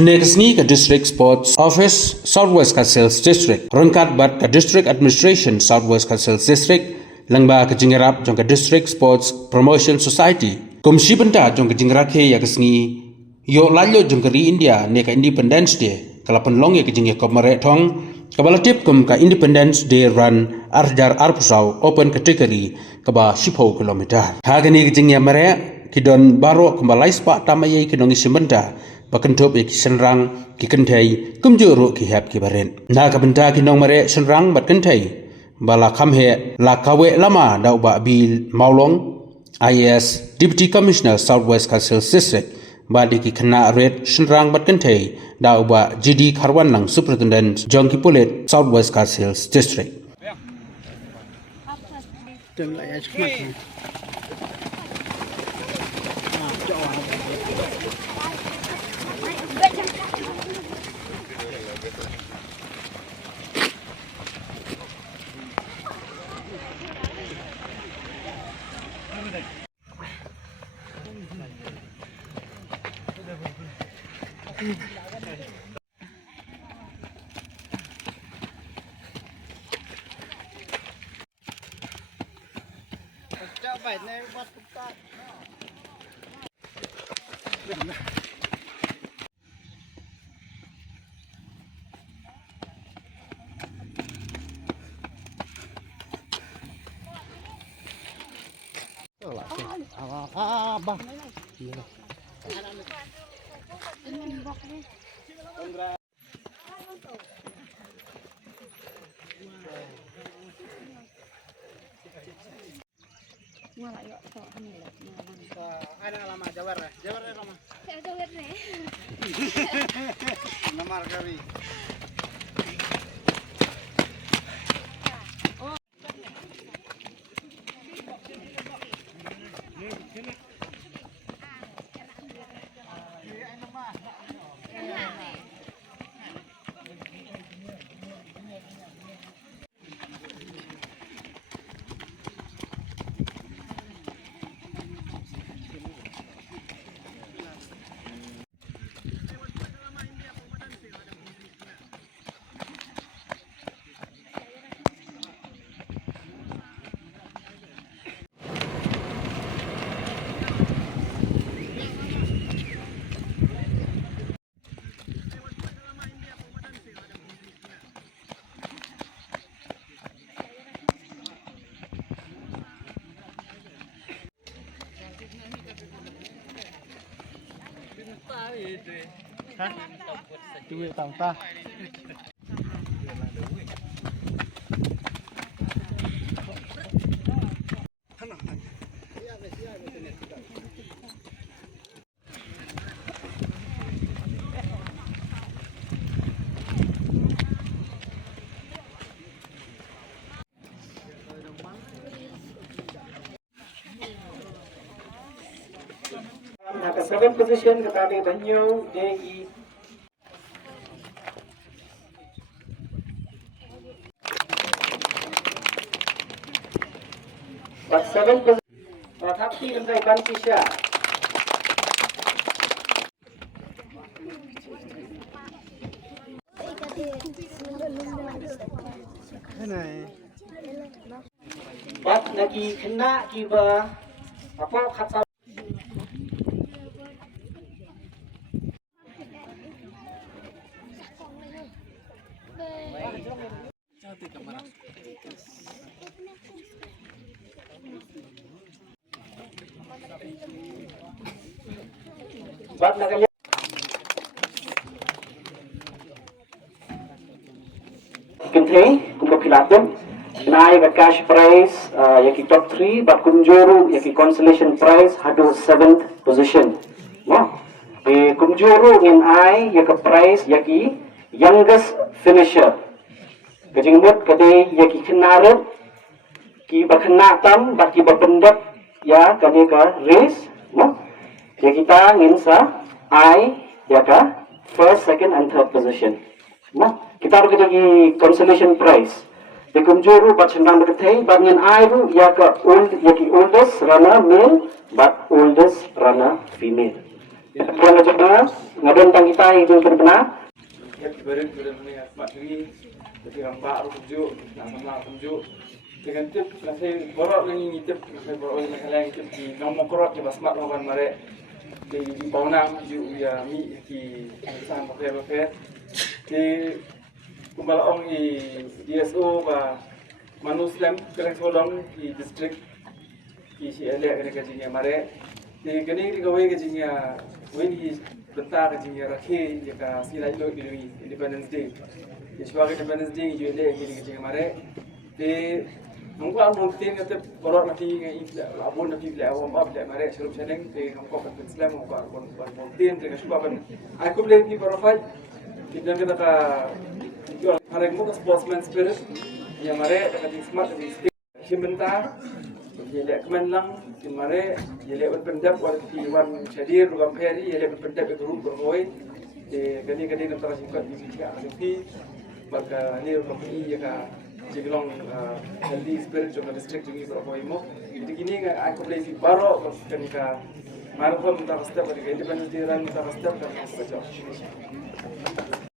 Next ke District Sports Office Southwest Sales District, rengkat bat ke District Administration Southwest Sales District, langba ke jingerap jong ke District Sports Promotion Society. Komisi benda jong ke jingerap ke ya kesni, yo lalu jong ke India ne ke Independence Day, kalau penlong ya ke jingerap komare tong, kabala tip kum ke Independence Day run arjar arpusau open category kaba 10 kilometer. Hagani ke jingerap mare kidon baro kembali spak tamai ke nongi semenda. Bahkan top ki senrang ki kentai kumjuru ki hap ki baren na ka benta ki nong mare senrang bat kentai bala khamhe la kawe lama dau ba bil maulong IS Deputy Commissioner Southwest Sales District ba ki khna red senrang bat kentai dau ba GD Kharwan nang Superintendent Jongki Pulet Southwest Sales District. Ada lama Jawar lama. Jawar nih. Nomor kali. Duit tangta. Nah, ke 7 position kami Banyu DI But 7 position Thakti Rentai Bansisha But lagi kena kiba apa kata But nakanya Kenthe kumapilaton Nai the cash prize yaki top 3 but kumjuru yaki consolation prize hadu 7th position no kumjuru in I yaki prize yaki youngest finisher kejingbut kade yaki kenaret ki bakhenatam baki bapendak ya kade ka race no ya kita ngin sa I yaka first second and third position no kita ru lagi consolation prize Di kumjuru bat senang berketai, bat ngan airu yaki oldest runner male, but oldest runner female. Tuan Raja ngadon tang kita itu benar. Yang kemarin sudah melihat Pak Dwi, ketika Pak Rujuk, nama Rujuk, dengan tip nasi borok lagi tip nasi borok lagi tip di nomor korot di basmat lawan mare di Paunang ju ya mi di sana pakai di kumbalang di DSO và manusia kereng sodong di distrik di CLA kereng kajinya mare di kini di kawai kajinya wini bentar kajinya rakhi jika sila ilo di Independence Day di sebagai Independence Day ju ele kini kajinya mare di mungkin mungkin kata korot nanti abun nanti beli awam ab beli mare seluruh seneng di kampung kan Islam mungkin mungkin dengan sebab aku beli di profil kita kata hari ini kita sportsman spirit yang mare dekat smart di sebentar jadi kemenlang di mare jadi berpendap waktu wan hadir dalam hari jadi berpendap grup berkoi di gani antara singkat di sini ada maka ini berkoi ya jadi long healthy spirit juga district juga berkoi mo jadi kini aku beli di baro ketika marathon kita step dari Independence Day run kita step dan saja